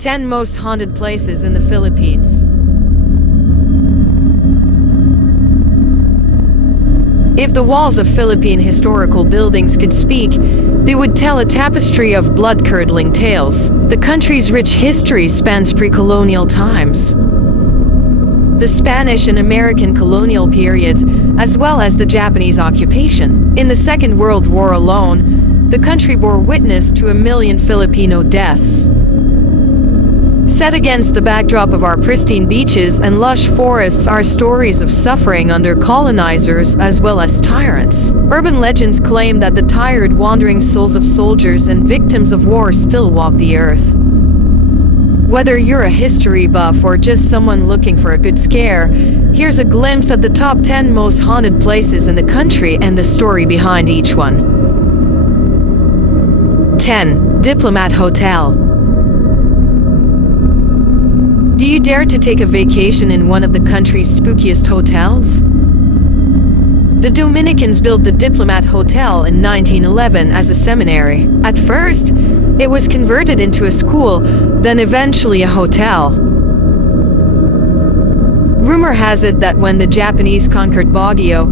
10 most haunted places in the Philippines. If the walls of Philippine historical buildings could speak, they would tell a tapestry of blood-curdling tales. The country's rich history spans pre-colonial times, the Spanish and American colonial periods, as well as the Japanese occupation. In the Second World War alone, the country bore witness to 1 million Filipino deaths. Set against the backdrop of our pristine beaches and lush forests are stories of suffering under colonizers as well as tyrants. Urban legends claim that the tired, wandering souls of soldiers and victims of war still walk the earth. Whether you're a history buff or just someone looking for a good scare, here's a glimpse at the top 10 most haunted places in the country and the story behind each one. 10. Diplomat Hotel. Do you dare to take a vacation in one of the country's spookiest hotels? The Dominicans built the Diplomat Hotel in 1911 as a seminary. At first, it was converted into a school, then eventually a hotel. Rumor has it that when the Japanese conquered Baguio,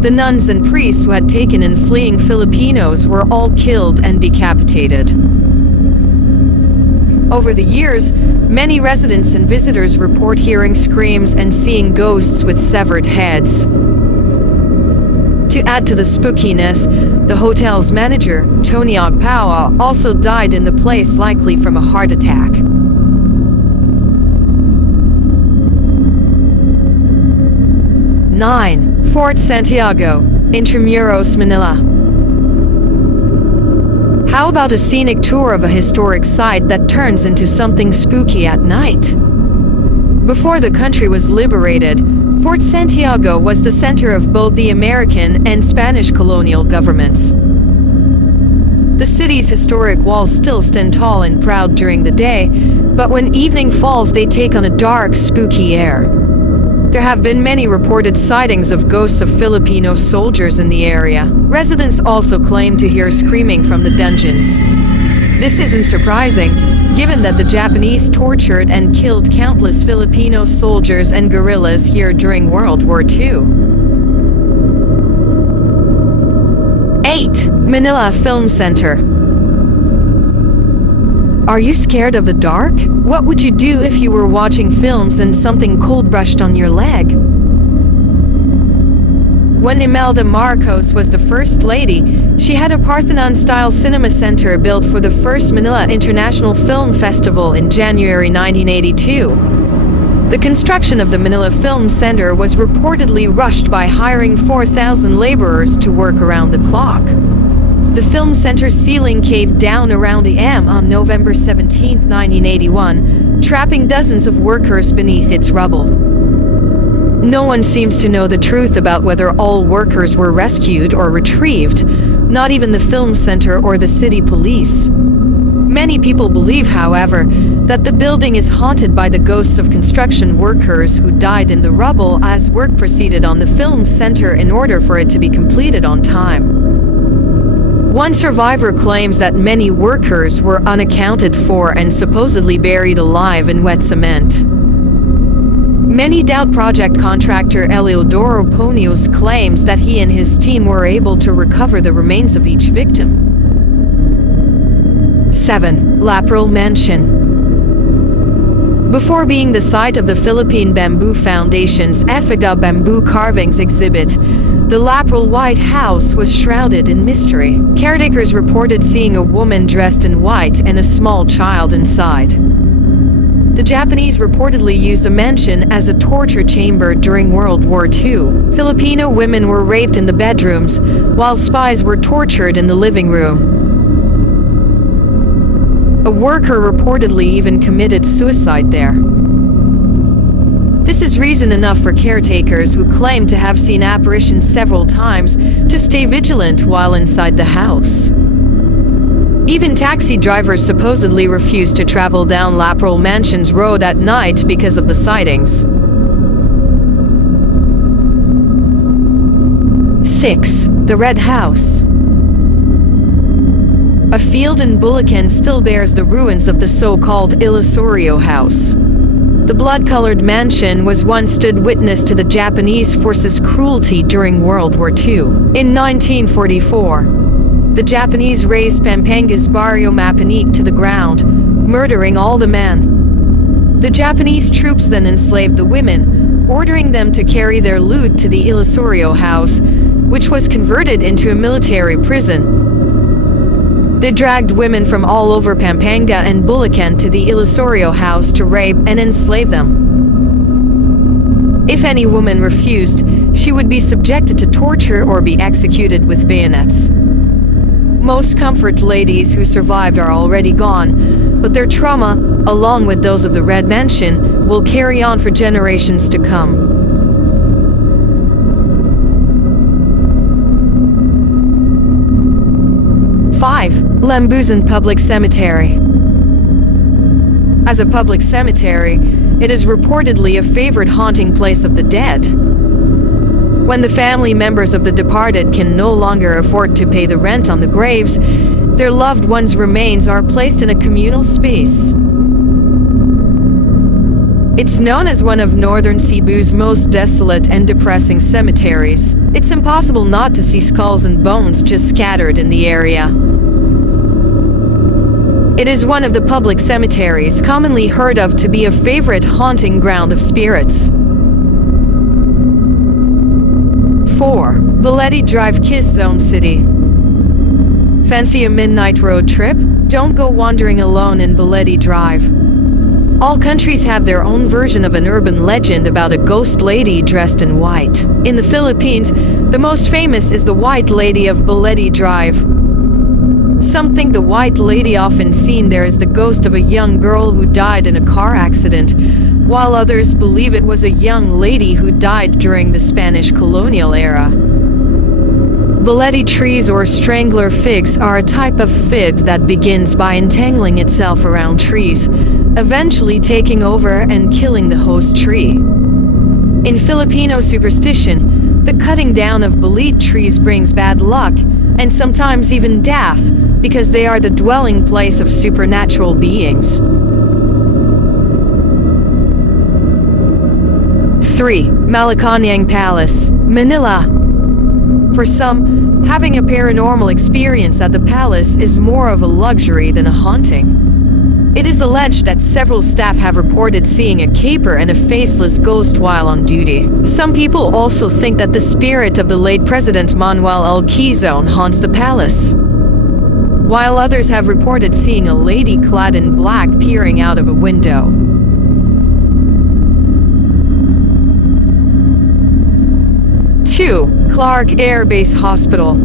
the nuns and priests who had taken in fleeing Filipinos were all killed and decapitated. Over the years, many residents and visitors report hearing screams and seeing ghosts with severed heads. To add to the spookiness, the hotel's manager, Tony Agpawa, also died in the place, likely from a heart attack. 9. Fort Santiago, Intramuros, Manila. How about a scenic tour of a historic site that turns into something spooky at night? Before the country was liberated, Fort Santiago was the center of both the American and Spanish colonial governments. The city's historic walls still stand tall and proud during the day, but when evening falls, they take on a dark, spooky air. There have been many reported sightings of ghosts of Filipino soldiers in the area. Residents also claim to hear screaming from the dungeons. This isn't surprising, given that the Japanese tortured and killed countless Filipino soldiers and guerrillas here during World War II. 8. Manila Film Center. Are you scared of the dark? What would you do if you were watching films and something cold brushed on your leg? When Imelda Marcos was the First Lady, she had a Parthenon-style cinema center built for the first Manila International Film Festival in January 1982. The construction of the Manila Film Center was reportedly rushed by hiring 4,000 laborers to work around the clock. The film center's ceiling caved down around a.m. on November 17, 1981, trapping dozens of workers beneath its rubble. No one seems to know the truth about whether all workers were rescued or retrieved, not even the film center or the city police. Many people believe, however, that the building is haunted by the ghosts of construction workers who died in the rubble as work proceeded on the film center in order for it to be completed on time. One survivor claims that many workers were unaccounted for and supposedly buried alive in wet cement. Many doubt project contractor Eliodoro Ponios claims that he and his team were able to recover the remains of each victim. 7. Laprol Mansion. Before being the site of the Philippine Bamboo Foundation's Effiga bamboo carvings exhibit, the Laprol White House was shrouded in mystery. Caretakers reported seeing a woman dressed in white and a small child inside. The Japanese reportedly used the mansion as a torture chamber during World War II. Filipino women were raped in the bedrooms, while spies were tortured in the living room. A worker reportedly even committed suicide there. This is reason enough for caretakers who claim to have seen apparitions several times to stay vigilant while inside the house. Even taxi drivers supposedly refused to travel down Laprol Mansion's road at night because of the sightings. 6. The Red House. A field in Bulacan still bears the ruins of the so-called Ilusorio house. The blood-colored mansion was once stood witness to the Japanese forces' cruelty during World War II. In 1944, the Japanese razed Pampanga's Barrio Mapanique to the ground, murdering all the men. The Japanese troops then enslaved the women, ordering them to carry their loot to the Ilusorio house, which was converted into a military prison. They dragged women from all over Pampanga and Bulacan to the Ilusorio house to rape and enslave them. If any woman refused, she would be subjected to torture or be executed with bayonets. Most comfort ladies who survived are already gone, but their trauma, along with those of the Red Mansion, will carry on for generations to come. 5. Lambuzen Public Cemetery. As a public cemetery, it is reportedly a favorite haunting place of the dead. When the family members of the departed can no longer afford to pay the rent on the graves, their loved ones' remains are placed in a communal space. It's known as one of northern Cebu's most desolate and depressing cemeteries. It's impossible not to see skulls and bones just scattered in the area. It is one of the public cemeteries commonly heard of to be a favorite haunting ground of spirits. 4. Balete Drive Kiss Zone City. Fancy a midnight road trip? Don't go wandering alone in Balete Drive. All countries have their own version of an urban legend about a ghost lady dressed in white. In the Philippines, the most famous is the White Lady of Balete Drive. Some think the White Lady often seen there is the ghost of a young girl who died in a car accident, while others believe it was a young lady who died during the Spanish colonial era. Balete trees or strangler figs are a type of fig that begins by entangling itself around trees, eventually taking over and killing the host tree. In Filipino superstition, the cutting down of balete trees brings bad luck, and sometimes even death, because they are the dwelling place of supernatural beings. 3. Malakanyang Palace, Manila. For some, having a paranormal experience at the palace is more of a luxury than a haunting. It is alleged that several staff have reported seeing a caper and a faceless ghost while on duty. Some people also think that the spirit of the late President Manuel L. Quezon haunts the palace, while others have reported seeing a lady clad in black peering out of a window. 2. Clark Air Base Hospital.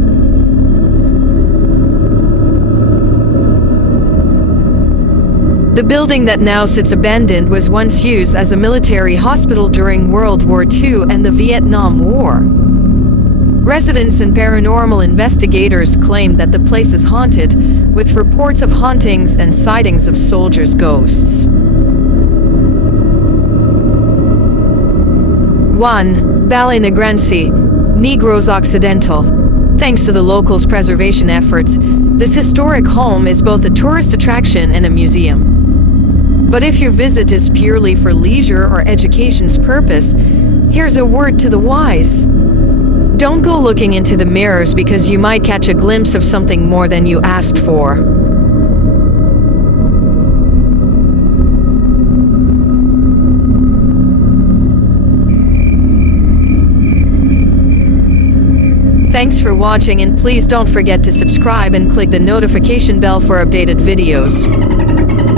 The building that now sits abandoned was once used as a military hospital during World War II and the Vietnam War. Residents and paranormal investigators claim that the place is haunted, with reports of hauntings and sightings of soldiers' ghosts. 1. Balay Negrense, Negros Occidental. Thanks to the locals' preservation efforts, this historic home is both a tourist attraction and a museum. But if your visit is purely for leisure or education's purpose, here's a word to the wise. Don't go looking into the mirrors because you might catch a glimpse of something more than you asked for. Thanks for watching, and please don't forget to subscribe and click the notification bell for updated videos.